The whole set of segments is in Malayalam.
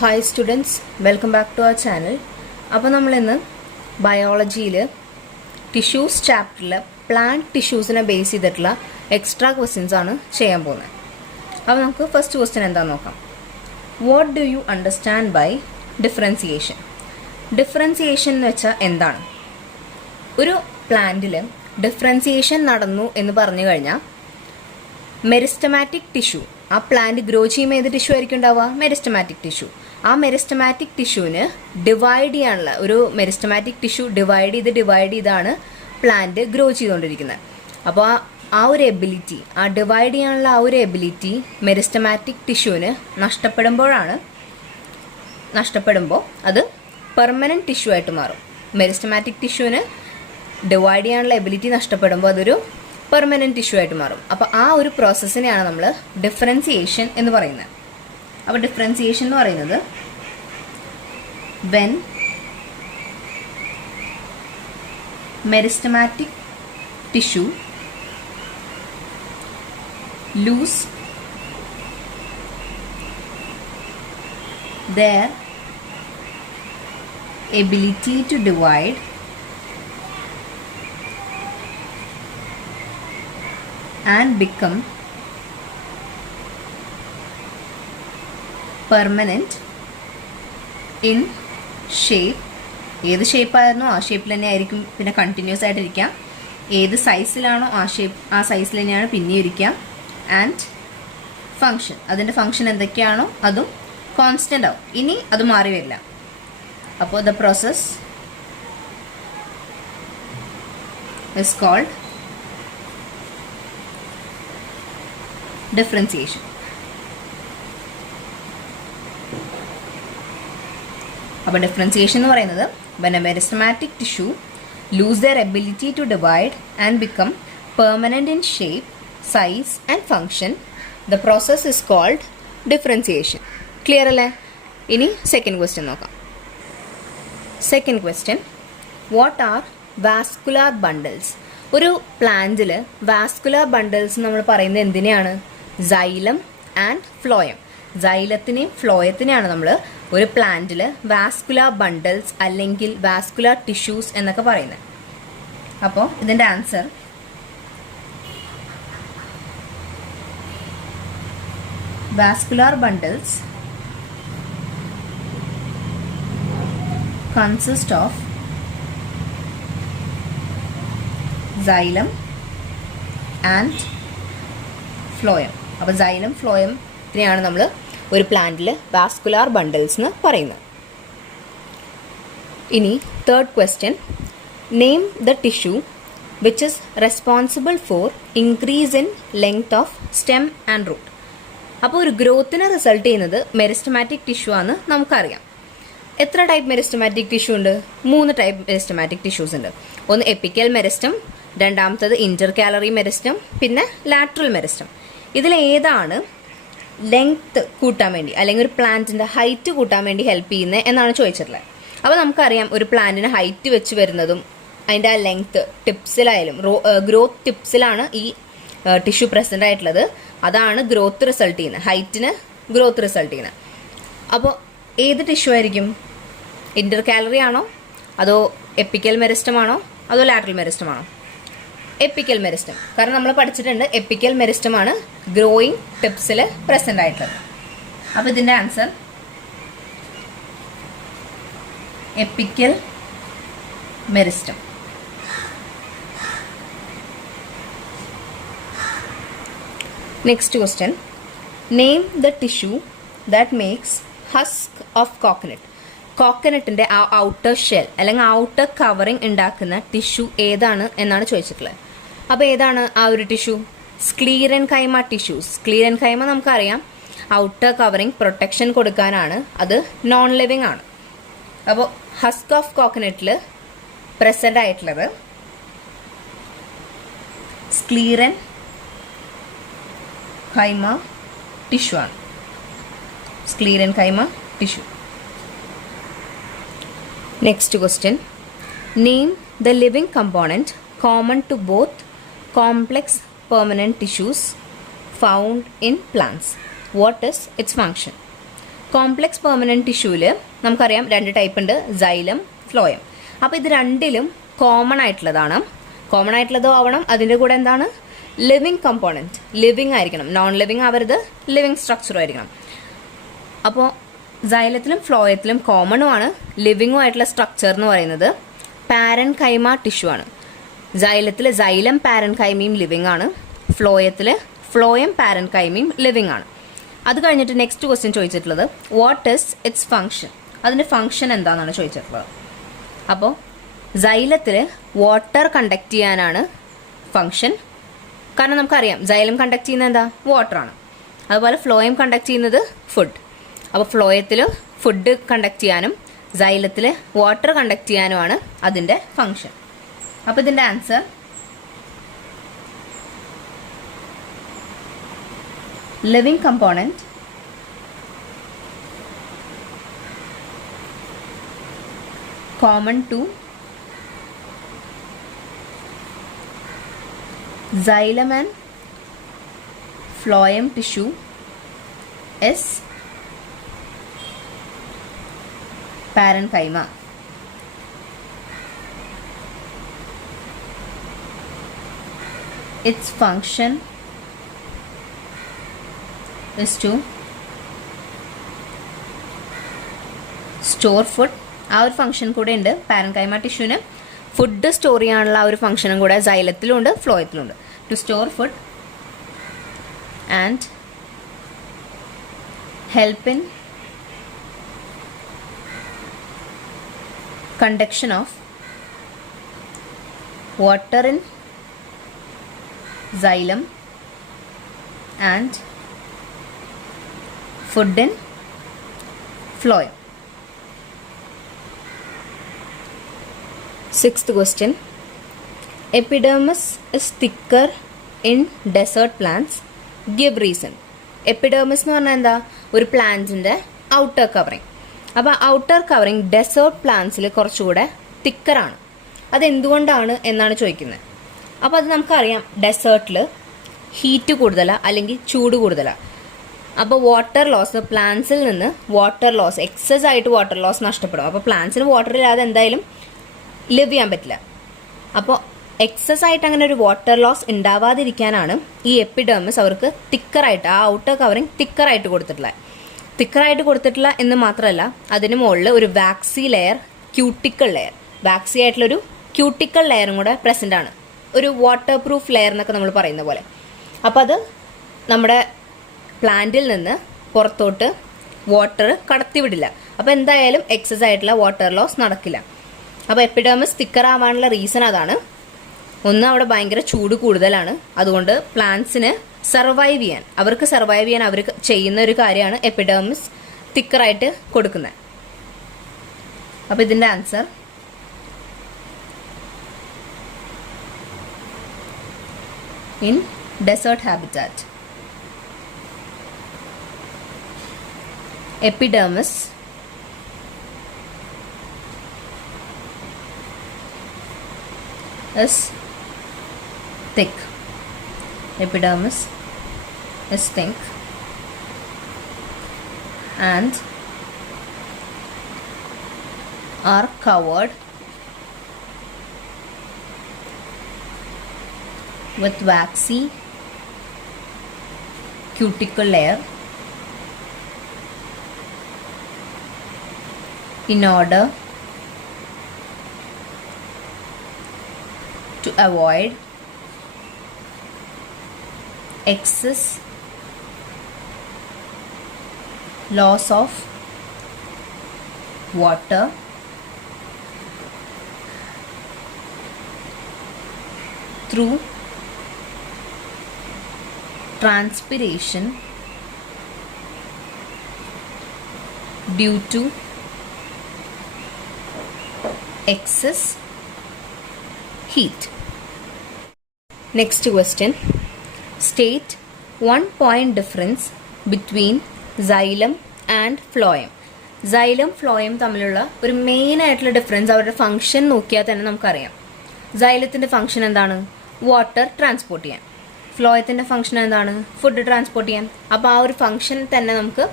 Hi students, welcome back to our channel. അപ്പോൾ നമ്മളിന്ന് ബയോളജിയിൽ ടിഷ്യൂസ് ചാപ്റ്ററിൽ പ്ലാന്റ് ടിഷ്യൂസിനെ ബേസ് ചെയ്തിട്ടുള്ള എക്സ്ട്രാ ക്വസ്റ്റ്യൻസ് ആണ് ചെയ്യാൻ പോകുന്നത്. അപ്പോൾ നമുക്ക് ഫസ്റ്റ് ക്വസ്റ്റ്യൻ എന്താണെന്ന് നോക്കാം. What do you understand by differentiation? Differentiation എന്ന് വെച്ചാൽ എന്താണ്? ഒരു പ്ലാന്റിൽ ഡിഫറൻസിയേഷൻ നടന്നു എന്ന് പറഞ്ഞു കഴിഞ്ഞാൽ മെരിസ്റ്റമാറ്റിക് ടിഷ്യൂ, ആ പ്ലാന്റ് ഗ്രോ ചെയ്യുമ്പോൾ ഏത് ടിഷ്യൂ ആയിരിക്കും ഉണ്ടാവുക? Meristematic tissue. ആ മെരിസ്റ്റമാറ്റിക് ടിഷ്യൂവിന് ഡിവൈഡ് ചെയ്യാനുള്ള ഒരു മെരിസ്റ്റമാറ്റിക് ടിഷ്യൂ ഡിവൈഡ് ചെയ്താണ് പ്ലാന്റ് ഗ്രോ ചെയ്തുകൊണ്ടിരിക്കുന്നത്. അപ്പോൾ ആ ഒരു എബിലിറ്റി, ആ ഡിവൈഡ് ചെയ്യാനുള്ള ആ ഒരു എബിലിറ്റി മെരിസ്റ്റമാറ്റിക് ടിഷ്യൂവിന് നഷ്ടപ്പെടുമ്പോൾ അത് പെർമനൻറ്റ് ടിഷ്യൂ ആയിട്ട് മാറും. മെരിസ്റ്റമാറ്റിക് ടിഷ്യൂവിന് ഡിവൈഡ് ചെയ്യാനുള്ള എബിലിറ്റി നഷ്ടപ്പെടുമ്പോൾ അതൊരു പെർമനൻറ്റ് ടിഷ്യൂ ആയിട്ട് മാറും. അപ്പോൾ ആ ഒരു പ്രോസസ്സിനെയാണ് നമ്മൾ ഡിഫറൻസിയേഷൻ എന്ന് പറയുന്നത്. അപ്പോൾ ഡിഫറൻസിയേഷൻ എന്ന് പറയുന്നത് when meristematic tissue lose their ability to divide and become permanent in shape. ഏത് ഷേപ്പായിരുന്നോ ആ ഷേപ്പിൽ തന്നെ ആയിരിക്കും പിന്നെ കണ്ടിന്യൂസ് ആയിട്ടിരിക്കാം. ഏത് സൈസിലാണോ ആ സൈസിൽ തന്നെയാണ് പിന്നെ ഇരിക്കാം. ആൻഡ് ഫങ്ഷൻ, അതിൻ്റെ ഫങ്ഷൻ എന്തൊക്കെയാണോ അതും കോൺസ്റ്റൻ്റ് ആവും. ഇനി അത് മാറി വരില്ല. അപ്പോൾ the process is called differentiation. അപ്പോൾ ഡിഫറൻസിയേഷൻ എന്ന് പറയുന്നത് when a meristematic tissue lose their ability to divide and become permanent in shape, size and function, the process is called differentiation. Clear അല്ലേ? ഇനി സെക്കൻഡ് ക്വസ്റ്റ്യൻ നോക്കാം. Second question, what are vascular bundles? ഒരു പ്ലാന്റിൽ വാസ്കുലാർ ബണ്ടിൽസ് നമ്മൾ പറയുന്നത് എന്തിനെയാണ്? Xylem and phloem. സൈലത്തിനെയും ഫ്ലോയത്തിനെയാണ് നമ്മൾ ഒരു പ്ലാന്റിൽ വാസ്കുലാർ ബണ്ടിൽസ് അല്ലെങ്കിൽ വാസ്കുലാർ ടിഷ്യൂസ് എന്നൊക്കെ പറയുന്നത്. അപ്പോൾ ഇതിൻ്റെ answer vascular bundles consist of xylem and phloem. അപ്പോൾ xylem phloem ഇതിനെയാണ് നമ്മൾ ഒരു പ്ലാന്റിൽ വാസ്കുലാർ ബണ്ടിൽസ് എന്ന് പറയുന്നത്. ഇനി third question, name the tissue which is responsible for increase in length of stem and root. അപ്പോൾ ഒരു ഗ്രോത്തിന് റിസൾട്ട് ചെയ്യുന്നത് മെരിസ്റ്റമാറ്റിക് ടിഷ്യൂ ആണെന്ന് നമുക്കറിയാം. എത്ര ടൈപ്പ് മെരിസ്റ്റമാറ്റിക് ടിഷ്യൂ ഉണ്ട്? 3 ടൈപ്പ് മെരിസ്റ്റമാറ്റിക് ടിഷ്യൂസ് ഉണ്ട്. ഒന്ന് എപ്പിക്കൽ മെരിസ്റ്റം, രണ്ടാമത്തത് ഇന്റർകാലറി മെരിസ്റ്റം, പിന്നെ ലാറ്ററൽ മെരിസ്റ്റം. ഇതിലേതാണ് ലെങ്ത് കൂട്ടാൻ വേണ്ടി അല്ലെങ്കിൽ ഒരു പ്ലാന്റിന്റെ ഹൈറ്റ് കൂട്ടാൻ വേണ്ടി ഹെൽപ്പ് ചെയ്യുന്നത് എന്നാണ് ചോദിച്ചിട്ടുള്ളത്. അപ്പോൾ നമുക്കറിയാം ഒരു പ്ലാന്റിന് ഹൈറ്റ് വെച്ച് വരുന്നതും അതിൻ്റെ ആ ലെങ്ത് ടിപ്സിലായാലും ഗ്രോത്ത് ടിപ്സിലാണ് ഈ ടിഷ്യൂ പ്രസന്റ് ആയിട്ടുള്ളത്. അതാണ് ഗ്രോത്ത് റിസൾട്ട് ചെയ്യുന്നത്, ഹൈറ്റിന് ഗ്രോത്ത് റിസൾട്ട് ചെയ്യുന്നത്. അപ്പോൾ ഏത് ടിഷ്യൂ ആയിരിക്കും? ഇന്റർകാലറി ആണോ, അതോ എപ്പിക്കൽ മെരിസ്റ്റം ആണോ, അതോ ലാറ്ററൽ മെരിസ്റ്റം ആണോ? Epical meristem. കാരണം നമ്മൾ പഠിച്ചിട്ടുണ്ട് എപ്പിക്കൽ മെരിസ്റ്റം ആണ് ഗ്രോയിങ് ടിപ്സിൽ പ്രസന്റ് ആയിട്ടുള്ളത്. അപ്പോൾ ഇതിൻ്റെ answer epical meristem. Next question, name the tissue that makes husk of coconut. കോക്കനട്ടിൻ്റെ ആ ഔട്ടർ ഷെൽ അല്ലെങ്കിൽ ഔട്ടർ കവറിങ് ഉണ്ടാക്കുന്ന ടിഷ്യൂ ഏതാണ് എന്നാണ് ചോദിച്ചിട്ടുള്ളത്. അപ്പോൾ ഏതാണ് ആ ഒരു ടിഷ്യൂ? സ്ക്ലീറൻകൈമ ടിഷ്യൂ. സ്ക്ലീറൻകൈമ നമുക്കറിയാം ഔട്ടർ കവറിങ് പ്രൊട്ടക്ഷൻ കൊടുക്കാനാണ്, അത് നോൺ ലിവിങ് ആണ്. അപ്പോൾ ഹസ്ക് ഓഫ് കോക്കനട്ടിൽ പ്രസന്റ് ആയിട്ടുള്ളത് സ്ക്ലീറൻ കൈമ ടിഷ്യൂ ആണ്. Sclerenchyma tissue. Next question, name the living component common to both complex permanent tissues found in plants. What is its function? Complex permanent ടിഷ്യൂവിൽ നമുക്കറിയാം 2 ടൈപ്പ് ഉണ്ട്, സൈലം, ഫ്ലോയം. അപ്പോൾ ഇത് രണ്ടിലും കോമൺ ആയിട്ടുള്ളതോ ആവണം. അതിൻ്റെ കൂടെ എന്താണ്, ലിവിങ് കമ്പോണൻറ്റ്, ലിവിങ് ആയിരിക്കണം, നോൺ ലിവിങ് ആവരുത്, ലിവിങ് സ്ട്രക്ചറും ആയിരിക്കണം. അപ്പോൾ സൈലത്തിലും ഫ്ലോയത്തിലും കോമണുമാണ് ലിവിങ്ങും ആയിട്ടുള്ള സ്ട്രക്ചർ എന്ന് പറയുന്നത് പാരൻകൈമ ടിഷ്യൂ ആണ്. സൈലത്തിൽ സൈലം പാരൻകൈമയും ലിവിങ് ആണ്, ഫ്ലോയത്തിൽ ഫ്ലോയം പാരൻകൈമയും ലിവിങ് ആണ്. അത് കഴിഞ്ഞിട്ട് നെക്സ്റ്റ് ക്വസ്റ്റ്യൻ ചോദിച്ചിട്ടുള്ളത് വാട്ട് ഈസ് ഇറ്റ്സ് ഫംഗ്ഷൻ, അതിൻ്റെ ഫംഗ്ഷൻ എന്താണെന്നാണ് ചോദിച്ചിട്ടുള്ളത്. അപ്പോൾ സൈലത്തിൽ വാട്ടർ കണ്ടക്ട് ചെയ്യാനാണ് ഫംഗ്ഷൻ, കാരണം നമുക്കറിയാം സൈലം കണ്ടക്ട് ചെയ്യുന്നത് എന്താ, വാട്ടറാണ്. അതുപോലെ ഫ്ലോയം കണ്ടക്ട് ചെയ്യുന്നത് ഫുഡ്. അപ്പോൾ ഫ്ലോയത്തിൽ ഫുഡ് കണ്ടക്ട് ചെയ്യാനും സൈലത്തിൽ വാട്ടർ കണ്ടക്ട് ചെയ്യാനുമാണ് അതിൻ്റെ ഫംഗ്ഷൻ. അപ്പോൾ ഇതിൻ്റെ answer living component common to xylem and phloem tissue is parenchyma. Its function is to store food. ആ ഒരു ഫംഗ്ഷൻ കൂടെ ഉണ്ട് പാരൻകൈമ ടിഷ്യൂവിന്. ഫുഡ് സ്റ്റോർ ചെയ്യാനുള്ള ആ ഒരു ഫംഗ്ഷനും കൂടെ സൈലത്തിലുണ്ട് ഫ്ലോയത്തിലുണ്ട്. To store food and help in conduction of water in xylem and food in phloem. Sixth question. Epidermis is thicker in desert plants. Give reason. Epidermis എന്ന് പറഞ്ഞാൽ എന്താ, ഒരു പ്ലാന്റ്സിൻ്റെ ഔട്ടർ കവറിങ്. അപ്പോൾ ഔട്ടർ കവറിങ് ഡെസേർട്ട് പ്ലാന്റ്സിൽ കുറച്ചുകൂടെ തിക്കറാണ്. അതെന്തുകൊണ്ടാണ് എന്നാണ് ചോദിക്കുന്നത്. അപ്പോൾ അത് നമുക്കറിയാം, ഡെസേർട്ടിൽ ഹീറ്റ് കൂടുതലാണ് അല്ലെങ്കിൽ ചൂട് കൂടുതലാണ്. അപ്പോൾ വാട്ടർ ലോസ്, പ്ലാന്റ്സിൽ നിന്ന് വാട്ടർ ലോസ്, എക്സസ് ആയിട്ട് വാട്ടർ ലോസ് നഷ്ടപ്പെടും. അപ്പോൾ പ്ലാന്റ്സിന് വാട്ടർ ഇല്ലാതെ എന്തായാലും ലിവ് ചെയ്യാൻ പറ്റില്ല. അപ്പോൾ എക്സസ് ആയിട്ട് അങ്ങനെ ഒരു വാട്ടർ ലോസ് ഉണ്ടാവാതിരിക്കാനാണ് ഈ എപ്പിഡെർമിസ് അവർക്ക് തിക്കറായിട്ട്, ആ ഔട്ടർ കവറിങ് തിക്കറായിട്ട് കൊടുത്തിട്ടില്ല എന്ന് മാത്രമല്ല, അതിന് മുകളിൽ ഒരു waxy layer, cuticle layer, waxy ആയിട്ടുള്ളൊരു ക്യൂട്ടിക്കൽ ലെയറും കൂടെ പ്രസൻ്റ് ആണ്. ഒരു വാട്ടർ പ്രൂഫ് ലെയർ എന്നൊക്കെ നമ്മൾ പറയുന്ന പോലെ. അപ്പോൾ അത് നമ്മുടെ പ്ലാന്റിൽ നിന്ന് പുറത്തോട്ട് വാട്ടർ കടത്തിവിടില്ല. അപ്പോൾ എന്തായാലും എക്സസ് ആയിട്ടുള്ള വാട്ടർ ലോസ് നടക്കില്ല. അപ്പോൾ എപ്പിഡെർമിസ് തിക്കർ ആവാനുള്ള റീസൺ അതാണ്. ഒന്ന്, അവിടെ ഭയങ്കര ചൂട് കൂടുതലാണ്, അതുകൊണ്ട് പ്ലാന്റ്സിന് സർവൈവ് ചെയ്യാൻ അവർ ചെയ്യുന്ന ഒരു കാര്യമാണ് എപ്പിഡെർമിസ് തിക്കറായിട്ട് കൊടുക്കുന്നത്. അപ്പോൾ ഇതിൻ്റെ answer in desert habitat, epidermis is thick. Epidermis is thick and are covered with waxy cuticle layer in order to avoid excess loss of water through transpiration due to excess heat. Next question. State one point difference between xylem and phloem. xylem phloem തമ്മിലുള്ള ഒരു മെയിൻ ആയിട്ടുള്ള ഡിഫറൻസ്, അവരുടെ ഫംഗ്ഷൻ നോക്കിയാൽ തന്നെ നമുക്കറിയാം. xylത്തിന്റെ ഫംഗ്ഷൻ എന്താണ്? വാട്ടർ ട്രാൻസ്പോർട്ട് ചെയ്യാൻ. ഫ്ലോയത്തിൻ്റെ ഫംഗ്ഷൻ എന്താണ്? ഫുഡ് ട്രാൻസ്പോർട്ട് ചെയ്യാൻ. അപ്പോൾ ആ ഒരു ഫംഗ്ഷൻ തന്നെ നമുക്ക്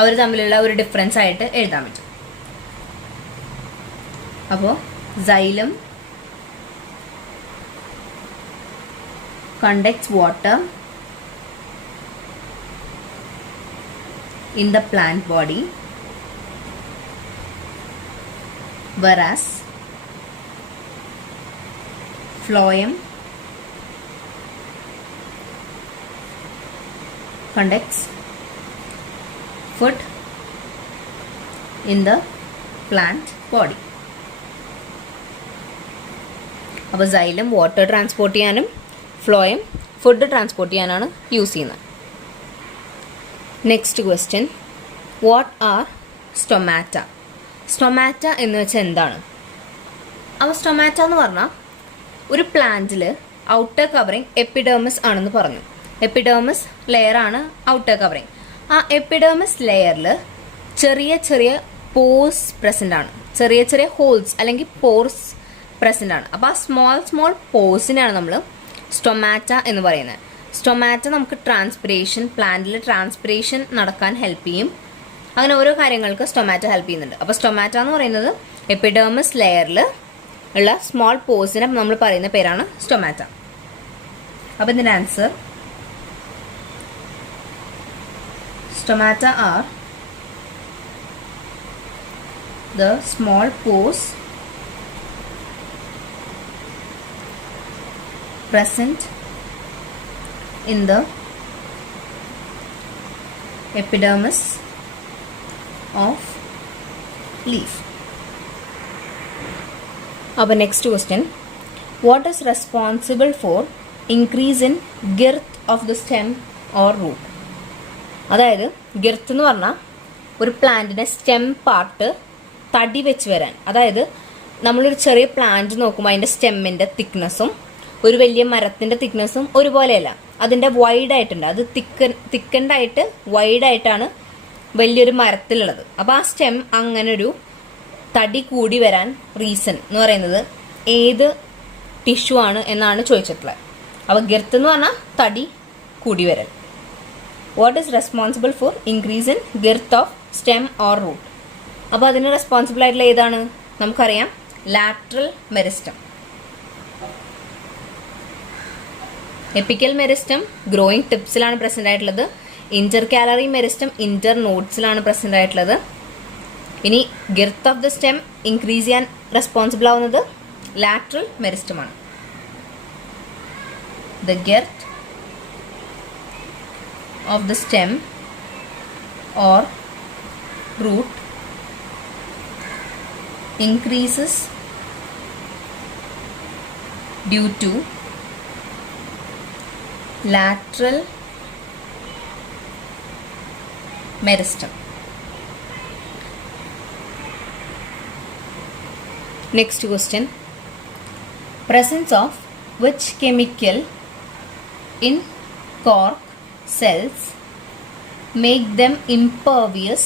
അവർ തമ്മിലുള്ള ഒരു ഡിഫറൻസ് ആയിട്ട് എഴുതാൻ പറ്റും. അപ്പോൾ xylem conducts water in the plant body, whereas phloem conducts food in the plant body. അപ്പോൾ xylem വാട്ടർ ട്രാൻസ്പോർട്ട് ചെയ്യാനും ഫ്ലോയം ഫുഡ് ട്രാൻസ്പോർട്ട് ചെയ്യാനാണ് യൂസ് ചെയ്യുന്നത്. Next question, what R stomata? Stomata എന്ന് വെച്ചാൽ എന്താണ്? അപ്പോൾ സ്റ്റൊമാറ്റ എന്ന് പറഞ്ഞാൽ ഒരു പ്ലാന്റിൽ ഔട്ടർ കവറിങ് എപ്പിഡെർമിസ് ആണെന്ന് പറഞ്ഞു. എപ്പിഡെർമിസ് ലെയർ ആണ് ഔട്ടർ കവറിങ്. ആ എപ്പിഡെർമിസ് ലെയറിൽ ചെറിയ ചെറിയ പോർസ് പ്രസൻ്റ് ആണ്, ചെറിയ ചെറിയ ഹോൾസ് അല്ലെങ്കിൽ പോർസ് പ്രസൻ്റ് ആണ്. അപ്പോൾ ആ സ്മോൾ സ്മോൾ പോർസിനാണ് നമ്മൾ സ്റ്റൊമാറ്റ എന്ന് പറയുന്നത്. സ്റ്റൊമാറ്റ നമുക്ക് ട്രാൻസ്പിറേഷൻ, പ്ലാന്റിൽ ട്രാൻസ്പിറേഷൻ നടക്കാൻ ഹെൽപ്പ് ചെയ്യും. അങ്ങനെ ഓരോ കാര്യങ്ങൾക്ക് സ്റ്റൊമാറ്റ ഹെൽപ്പ് ചെയ്യുന്നുണ്ട്. അപ്പോൾ സ്റ്റൊമാറ്റ എന്ന് പറയുന്നത് എപ്പിഡെർമിസ് ലെയറിൽ ഉള്ള സ്മോൾ പോർസിനെ നമ്മൾ പറയുന്ന പേരാണ് സ്റ്റൊമാറ്റ. അപ്പോൾ ഇതിൻ്റെ answer stomata are the small pores present in the epidermis of leaf. Our next question, what is responsible for increase in girth of the stem or root? അതായത് ഗിർത്ത് എന്ന് പറഞ്ഞാൽ ഒരു പ്ലാന്റിന്റെ സ്റ്റെം പാർട്ട് തടി വെച്ച് വരാൻ. അതായത് നമ്മളൊരു ചെറിയ പ്ലാന്റ് നോക്കുമ്പോൾ അതിന്റെ സ്റ്റെമ്മിന്റെ തിക്നെസ്സും ഒരു വലിയ മരത്തിന്റെ തിക്നെസ്സും ഒരുപോലെയല്ല, അതിന്റെ വൈഡ് ആയിട്ടുണ്ട്. അത് തിക്കൻഡായിട്ട് വൈഡായിട്ടാണ് വലിയൊരു മരത്തിലുള്ളത്. അപ്പോൾ ആ സ്റ്റെം അങ്ങനെ ഒരു തടി കൂടി വരാൻ റീസൺ എന്ന് പറയുന്നത് ഏത് ടിഷ്യൂ ആണ് എന്നാണ് ചോദിച്ചിട്ടുള്ളത്. അപ്പോൾ ഗിർത്ത് എന്ന് പറഞ്ഞാൽ തടി കൂടി വരൽ. What is responsible for increase in girth of stem or root? അപ്പോൾ അതിന് റെസ്പോൺസിബിൾ ആയിട്ടുള്ള ഏതാണ്? നമുക്കറിയാം, lateral meristem. Apical meristem growing ടിപ്സിലാണ് പ്രസന്റ് ആയിട്ടുള്ളത്. ഇന്റർകാലറി മെരിസ്റ്റം ഇന്റർ നോഡ്സിലാണ് പ്രസന്റ് ആയിട്ടുള്ളത്. ഇനി girth of the stem increase ചെയ്യാൻ റെസ്പോൺസിബിൾ ആവുന്നത് ലാറ്ററൽ മെരിസ്റ്റമാണ്. The girth of the stem or root increases due to lateral meristem. Next question, presence of which chemical in cork cells make them impervious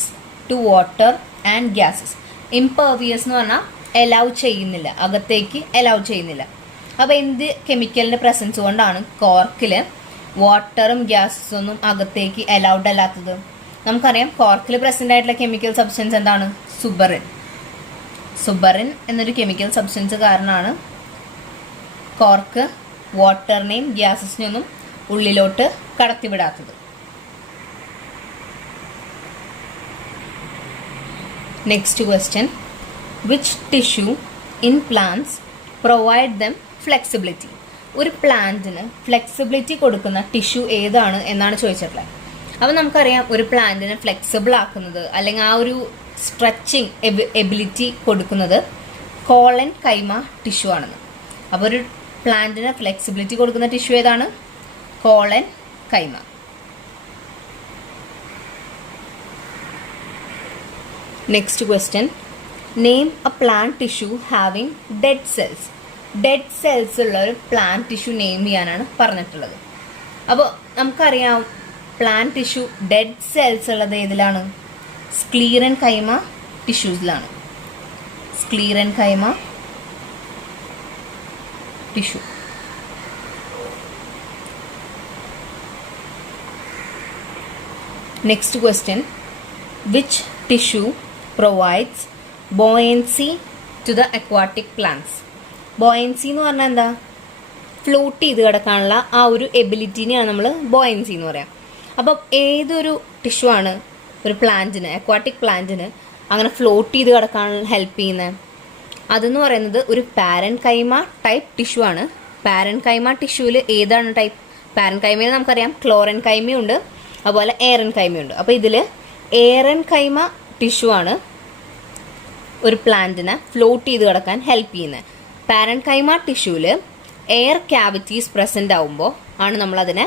to water and gases? impervious എന്ന് പറഞ്ഞാൽ അലൗ ചെയ്യുന്നില്ല, അകത്തേക്ക് അലൗ ചെയ്യുന്നില്ല. അപ്പോൾ എന്ത് കെമിക്കലിന്റെ പ്രസൻസ് കൊണ്ടാണ് കോർക്കിൽ വാട്ടറും ഗ്യാസസും ഒന്നും അകത്തേക്ക് അലൗഡ് അല്ലാത്തത്? നമുക്കറിയാം, കോർക്കിൽ പ്രസന്റ് ആയിട്ടുള്ള കെമിക്കൽ സബ്സ്റ്റൻസ് എന്താണ്? സുബറിൻ. സുബറിൻ എന്നൊരു കെമിക്കൽ സബ്സ്റ്റൻസ് കാരണമാണ് കോർക്ക് വാട്ടറിനെയും ഗ്യാസസിനെയൊന്നും ഉള്ളിലോട്ട് കടത്തിവിടാത്തത്. Next question, which tissue in plants provide them flexibility? ഒരു പ്ലാന്റിന് ഫ്ലെക്സിബിലിറ്റി കൊടുക്കുന്ന ടിഷ്യൂ ഏതാണ് എന്നാണ് ചോദിച്ചിട്ടുള്ളത്. അപ്പോൾ നമുക്കറിയാം, ഒരു പ്ലാന്റിനെ ഫ്ലെക്സിബിൾ ആക്കുന്നത് അല്ലെങ്കിൽ ആ ഒരു സ്ട്രെച്ചിങ് എബിലിറ്റി കൊടുക്കുന്നത് കോളൻ കൈമ ടിഷ്യൂ ആണെന്ന്. അപ്പോൾ ഒരു പ്ലാന്റിന് ഫ്ലെക്സിബിലിറ്റി കൊടുക്കുന്ന ടിഷ്യൂ ഏതാണ്? Collenchyma. Next question, name a plant tissue having dead cells. Dead cells ഉള്ള ഒരു പ്ലാന്റ് ടിഷ്യൂ നെയിം ചെയ്യാനാണ് പറഞ്ഞിട്ടുള്ളത്. അപ്പോൾ നമുക്കറിയാം, പ്ലാന്റ് ടിഷ്യൂ ഡെഡ് സെൽസ് ഉള്ളത് ഏതിലാണ്? സ്ക്ലീറൻ കൈമ ടിഷ്യൂസിലാണ്. സ്ക്ലീറൻ കൈമ tissue. Next question, which tissue provides buoyancy to the aquatic plants. buoyancy എന്ന് പറഞ്ഞാൽ എന്താ? ഫ്ലോട്ട് ചെയ്ത് കിടക്കാനുള്ള ആ ഒരു എബിലിറ്റിനെയാണ് നമ്മൾ ബോയൻസി എന്ന് പറയാം. അപ്പം ഏതൊരു ടിഷ്യൂ ആണ് ഒരു പ്ലാന്റിന്, അക്വാട്ടിക് പ്ലാന്റിന് അങ്ങനെ ഫ്ലോട്ട് ചെയ്ത് കിടക്കാൻ ഹെൽപ്പ് ചെയ്യുന്നത്? അതെന്ന് പറയുന്നത് ഒരു പാരൻകൈമ ടൈപ്പ് ടിഷ്യൂ ആണ്. പാരൻകൈമ ടിഷ്യൂവിൽ ഏതാണ് ടൈപ്പ്? പാരൻകൈമയിൽ നമുക്കറിയാം ക്ലോറൻകൈമയുണ്ട്, അതുപോലെ എയറൻകൈമയുണ്ട്. അപ്പോൾ ഇതിൽ എയറൻകൈമ ടിഷ്യൂ ആണ് ഒരു പ്ലാന്റിനെ ഫ്ലോട്ട് ചെയ്ത് കിടക്കാൻ ഹെൽപ്പ് ചെയ്യുന്നത്. പാരൻകൈമ ടിഷ്യൂവിൽ എയർ ക്യാവിറ്റീസ് പ്രസന്റ് ആവുമ്പോൾ ആണ് നമ്മളതിനെ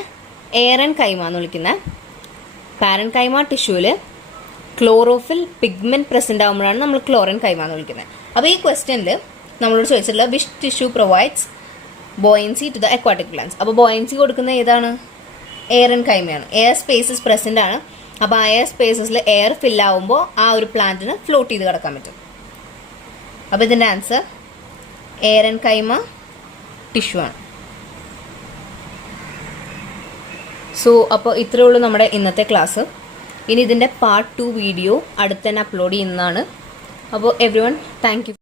എയറൻകൈമ എന്ന് വിളിക്കുന്നത്. പാരൻകൈമ ടിഷ്യൂവിൽ ക്ലോറോഫിൽ പിഗ്മെന്റ് പ്രസന്റ് ആകുമ്പോഴാണ് നമ്മൾ ക്ലോറൻകൈമ എന്ന് വിളിക്കുന്നത്. അപ്പോൾ ഈ ക്വസ്റ്റ്യനിൽ നമ്മളോട് ചോദിച്ചിട്ടുള്ള which tissue provides buoyancy to the aquatic plants. അപ്പോൾ ബോയൻസി കൊടുക്കുന്ന ഏതാണ്? എയറൻകൈമയാണ്. എയർ സ്പേസസ് പ്രസന്റ് ആണ്. അപ്പോൾ ആ എയർ സ്പേസസിൽ എയർ ഫില്ലാവുമ്പോൾ ആ ഒരു പ്ലാന്റിന് ഫ്ലോട്ട് ചെയ്ത് കിടക്കാൻ പറ്റും. അപ്പോൾ ഇതിൻ്റെ ആൻസർ എയറൻകൈമ ടിഷ്യൂ ആണ്. സോ അപ്പോൾ ഇത്രയേ ഉള്ളൂ നമ്മുടെ ഇന്നത്തെ ക്ലാസ്. ഇനി ഇതിൻ്റെ പാർട്ട് 2 വീഡിയോ അടുത്ത് തന്നെ അപ്ലോഡ് ചെയ്യുന്നതാണ്. അപ്പോൾ എവ്രി വൺ താങ്ക് യു.